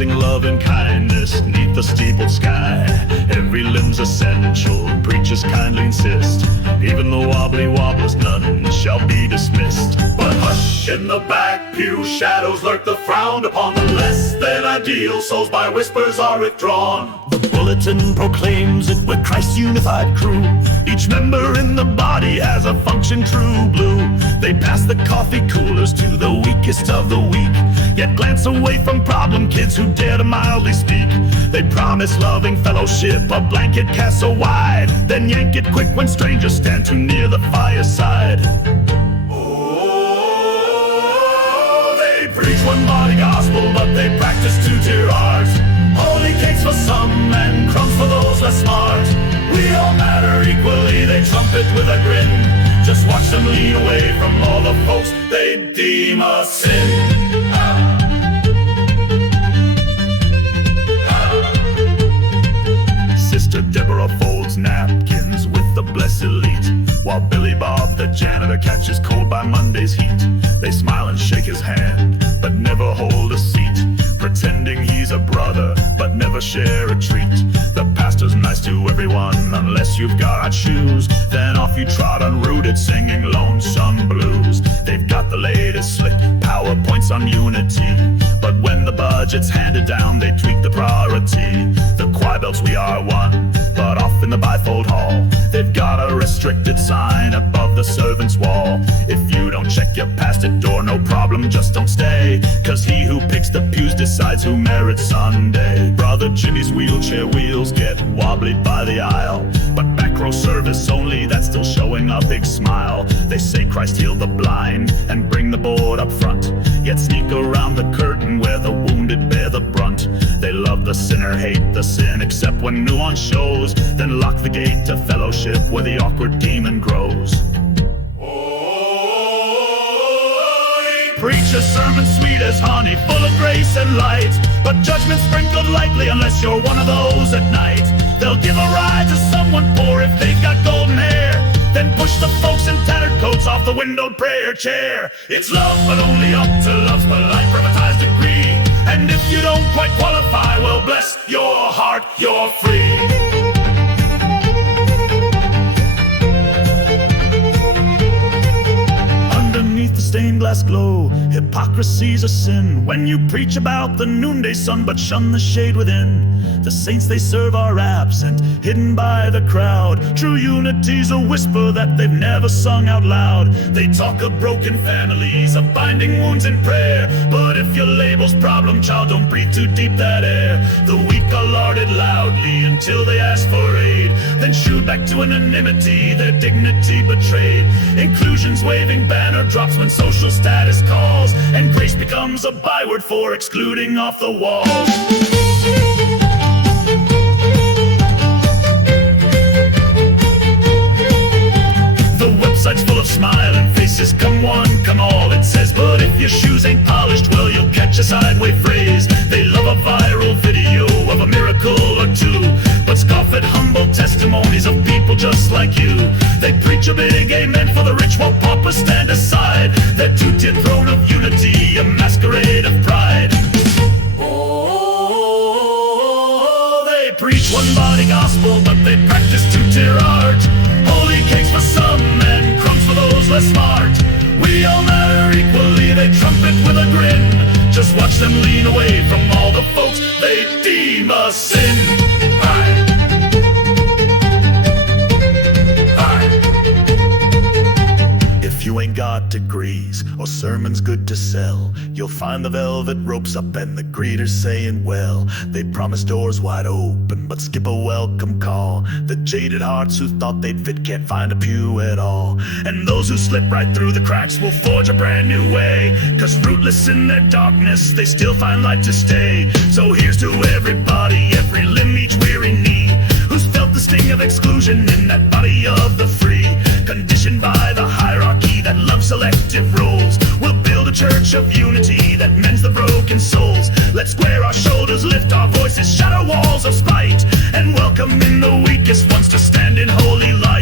blazing love and kindness neath the steepled sky. Every limb's essential, preachers kindly insist. Even the wobbly wobblers, none shall be dismissed. But hush, in the back pew, shadows lurk, the frowned upon. The less than ideal souls by whispers are withdrawn. The bulletin proclaims it, we're Christ's unified crew. Each member in the body has a function true blue. They pass the coffee coolers to the weakest of the weak, yet glance away from problem kids who dare to mildly speak. They promise loving fellowship, a blanket cast so wide, then yank it quick when strangers stand too near the fireside. Oh, they preach one body gospel, but they practice two-tier art. Holy cakes for some and crumbs for those less smart. We all matter equally, they trumpet with a grin. Just watch them lean away from all the folks they deem a sin. Sister Deborah folds napkins with the blessed elite, while Billy Bob, the janitor, catches cold by Monday's heat. They smile and shake his hand, but never hold a seat, pretending he's a brother, but never share a treat. The pastor's nice to everyone, unless you've got shoes. Then off you trot unrooted, singing lonesome blues. They've got the latest slick PowerPoints on unity, but when the budget's handed down, they tweak the priority. The choir belts, we are one, but off in the bifold hall, they've got a restricted sign above the servants' wall. If you don't check your past it door, no problem, just don't stay, 'cause he who picks the pews decides who merits Sunday. Brother Jimmy's wheelchair wheels get wobbly by the aisle, but back row service only, that's still showing a big smile. They say Christ healed the blind and bring the board up front, yet sneak around the curtain where the wounded bear the brunt. They love the sinner, hate the sin, except when nuance shows, then lock the gate to fellowship where the awkward demon grows. Preach a sermon sweet as honey, full of grace and light, but judgment sprinkled lightly unless you're one of those at night. They'll give a ride to someone poor if they've got golden hair, then push the folks in tattered coats off the windowed prayer chair. It's love, but only up to love's polite privatized degree. And if you don't quite qualify, well, bless your heart, you're free. Stained glass glow, hypocrisy's a sin. When you preach about the noonday sun but shun the shade within, the saints they serve are absent, hidden by the crowd. True unity's a whisper that they've never sung out loud. They talk of broken families, of binding wounds in prayer, but if your label's problem child, don't breathe too deep that air. The weak are larded loudly until they ask for aid, then shooed back to anonymity, their dignity betrayed. Inclusion's waving banner drops when social status calls, and grace becomes a byword for excluding off the wall. The website's full of smiling faces, come one, come all, it says, but if your shoes ain't polished, well, you'll catch a sideway phrase. They love a viral video of a miracle or two, but scoff at humble testimonies of people just like you. They preach a big amen for the rich while paupers stand aside. Their two-tiered throne of unity, a masquerade of pride. Oh, they preach one body gospel, but they practice two-tier art. Holy cakes for some and crumbs for those less smart. We all matter equally, they trumpet with a grin. Just watch them lean away from all the folks they deem a sin. If you ain't got degrees or sermons good to sell, you'll find the velvet ropes up and the greeters saying, well, they promise doors wide open but skip a welcome call. The jaded hearts who thought they'd fit can't find a pew at all, and those who slip right through the cracks will forge a brand new way, 'cause rootless in their darkness they still find light to stay. So here's to everybody, every limb, each weary knee, who's felt the sting of exclusion in that body of the free, conditioned by the hierarchy that loves selective roles. We'll build a church of unity that mends the broken souls. Let's square our shoulders, lift our voices, shatter walls of spite, and welcome in the weakest ones to stand in holy light.